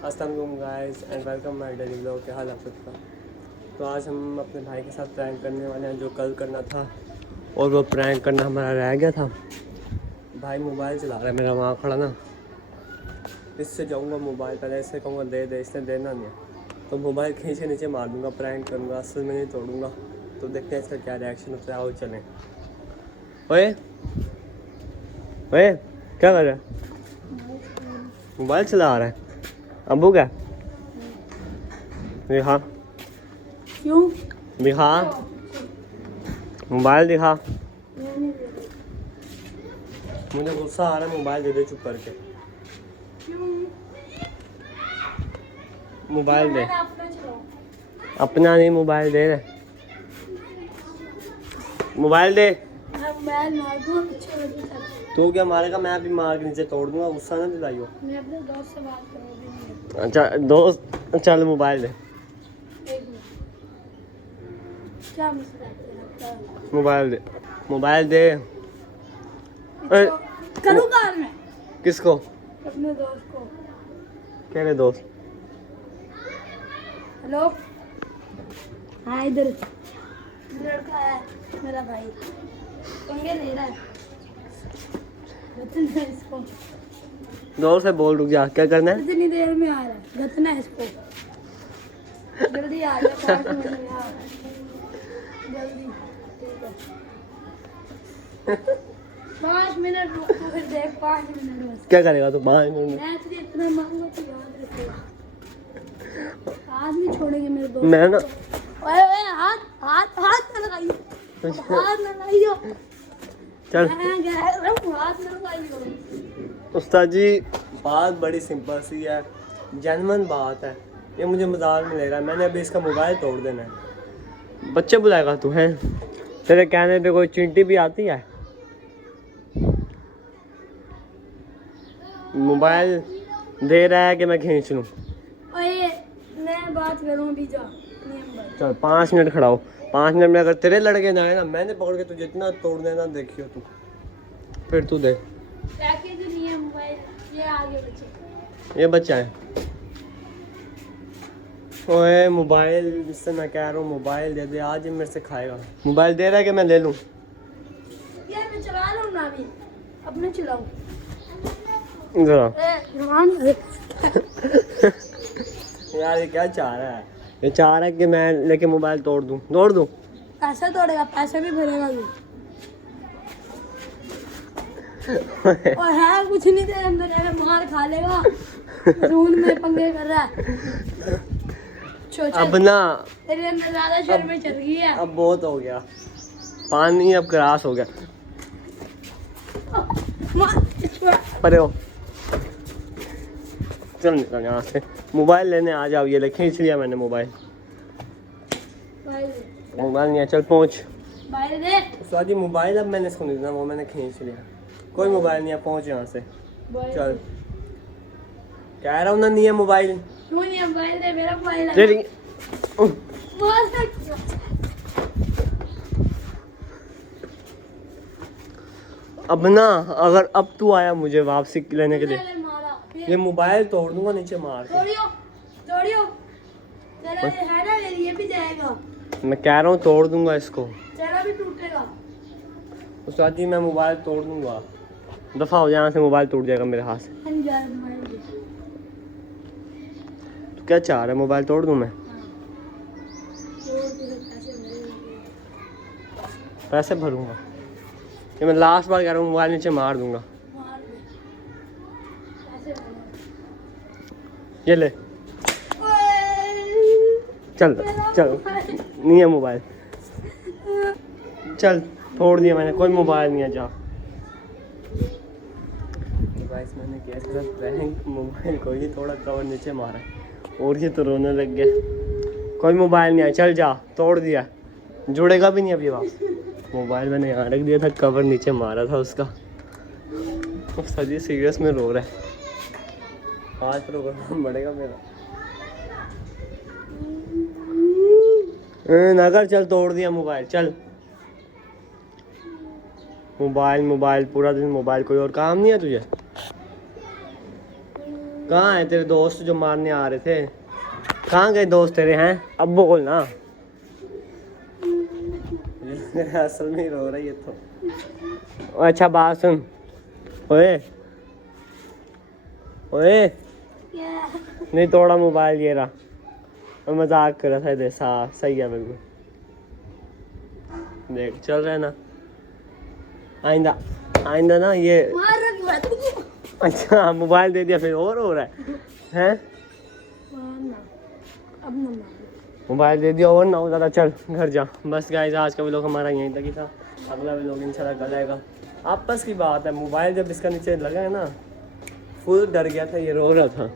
अस्सलाम वालेकुम guys and welcome my daily vlog. क्या हाल आप सबका। तो आज हम अपने भाई के साथ प्रैंक करने वाले हैं, जो कल करना था और वो प्रैंक करना हमारा रह गया था। भाई मोबाइल चला रहा है मेरा वहाँ खड़ा ना, इससे जाऊँगा मोबाइल, पहले इससे कहूँगा दे दे, इसने देना नहीं है तो मोबाइल खींच के नीचे मार दूँगा, प्रैंक करूँगा, असल में नहीं तोड़ूँगा। तो देखते हैं इसका क्या रिएक्शन होता है। आओ चलें। ओए ओए क्या कर रहा है? मोबाइल चला रहा है। अबू क्या दिखा, क्यों दिखा मोबाइल दिखा। मुझे गुस्सा आ रहा है, मोबाइल दे दे चुप करके। मोबाइल दे, अपना नहीं मोबाइल दे रहे, मोबाइल दे। तू क्या मारेगा? मैं अभी मार के नीचे तोड़ दूंगा, गुस्सा ना दिलाइयो। मैं अपने दोस्त से बात कर रही हूँ। अच्छा दोस्त, चल मोबाइल दे। एक मिनट, क्या मसला है? मोबाइल दे, मोबाइल दे। करूँ कार में किसको? अपने दोस्त को। क्या रे दोस्त? हेलो, हाँ इधर लड़का है मेरा भाई, पंगे ले रहा है। गतना है इसको, जोर से बोल, रुक जा। क्या करना है? इतनी देर में आ रहा है, गतना है इसको। जल्दी आ जा, 5 मिनट में आ जल्दी। ठीक है 5 मिनट रुक, तो फिर देख 5 मिनट में क्या करेगा तू 5 मिनट में? मैं तुझे इतना मारूंगा तो याद रखेगा। आज नहीं छोड़ेंगे मेरे दोस्त। मैं ना ओए ओए, हाथ हाथ हाथ न लगाइयो, हाथ न लगाइयो। चल मैं कह रहा हूं हाथ न लगाइयो। उस्ताद जी, बात बड़ी सिंपल सी है, जेन्युइन बात है। ये मुझे मजाक में ले रहा है। मैंने अभी इसका मोबाइल तोड़ देना है। बच्चे बुलाएगा तू है? तेरे कहने पे कोई चींटी भी आती है? मोबाइल दे रहा है कि मैं खींच लूँ? ओए मैं बात करूं अभी, जा नियम बात। चल 5 मिनट खड़ा हो। 5 मिनट में अगर तेरे लड़के ना आए ना, मैंने पकड़ के तुझे इतना तोड़ देना, देखियो तू। फिर तू दे। पैकेज नहीं है मोबाइल, ये आगे बच्चे। ये बच्चा है। ओए मोबाइल, इससे मैं कह रहा हूँ मोबाइल दे दे, आज ही मेरे से खाएगा। मोबाइल दे रहा है कि मैं ले लूँ? यार मैं चला रहा हूं ना अभी, अपने चलाऊं जरा। जवान। यार ये क्या चाह रहा है? ये चाह रहा है कि मैं लेके मोबाइल तोड़ दूँ। पैसा तोड़ेगा, पैसा भी भरेगा तू। और है कुछ नहीं तेरे अंदर, है मार खा लेगा। रूल में पंगे कर रहा है। अब ना तेरे अंदर ज्यादा शर्में चल गई है। अब बहुत हो गया, पानी अब क्रास हो गया। परे हो, चल निकल यहाँ से। मोबाइल लेने आ जाओ। ये ले, खींच लिया मैंने मोबाइल। मोबाइल नहीं है, चल पहुँच। स्वादी मोबाइल अब मैंने इसको नहीं देना, वो मैंने खींच लिया। कोई मोबाइल नहीं है, पहुँच यहाँ से। चल कह रहा हूँ ना, नहीं है मोबाइल। क्यों नहीं है मोबाइल? दे मेरा मोबाइल है। तेरी अब ना, अगर अब तू आया मुझे वापसी लेने के लिए, ये मोबाइल तोड़ दूंगा नीचे मार के। तोड़ियो तेरा ये है ना, ये भी जाएगा। मैं कह रहा हूँ तोड़ दूंगा इसको। तेरा भी टूटेगा। उस्ताद जी मैं मोबाइल तोड़ दूंगा, दफा हो जाए यहाँ से, मोबाइल टूट जाएगा मेरे हाथ से। तू क्या चाह रहा है, मोबाइल तोड़ दूं मैं? पैसे भरूंगा। ये मैं लास्ट बार कह रहा हूँ, मोबाइल नीचे मार दूंगा। ये ले, चल चल, नहीं है मोबाइल। चल तोड़ दिया मैंने, कोई मोबाइल नहीं है। जा गाइस, मैंने किया इसके साथ प्रैंक। मोबाइल को ही थोड़ा कवर नीचे मारा और ये तो रोने लग गया। कोई मोबाइल नहीं है, चल जा, तोड़ दिया, जुड़ेगा भी नहीं अब ये वापस। मोबाइल मैंने यहाँ रख दिया था, कवर नीचे मारा था उसका। तो सजी सीरियस में रो रहा है। आज प्रोग्राम बढ़ेगा मेरा। नगर चल, तोड़ दिया मोबाइल। चल मोबाइल पूरा दिन मोबाइल, कोई और काम नहीं है तुझे? कहाँ है तेरे दोस्त जो मारने आ रहे थे? कहाँ गए दोस्त तेरे हैं? अब बोल ना। असल में रो रही है तो। अच्छा बात सुन। ओए ओए, क्या? नहीं तोड़ा मोबाइल ये रहा। मैं मजाक कर रहा था। दे सही है बिल्कुल। देख चल रहा है ना। आइंदा आइंदा ना ये। मारो की बात नहीं। अच्छा मोबाइल दे दिया फिर और हो रहा है? मारना अब ना मारना। मोबाइल दे दिया और ना हो ज़्यादा। चल घर जा। बस गाइस आज का व्लॉग हमारा यहीं तक ही था। अगला व्लॉग इंशाल्लाह कल आएगा। आपस की बात है, मोबाइल जब इसका नीचे लगा है ना, फुल डर गया था, ये रो रहा था।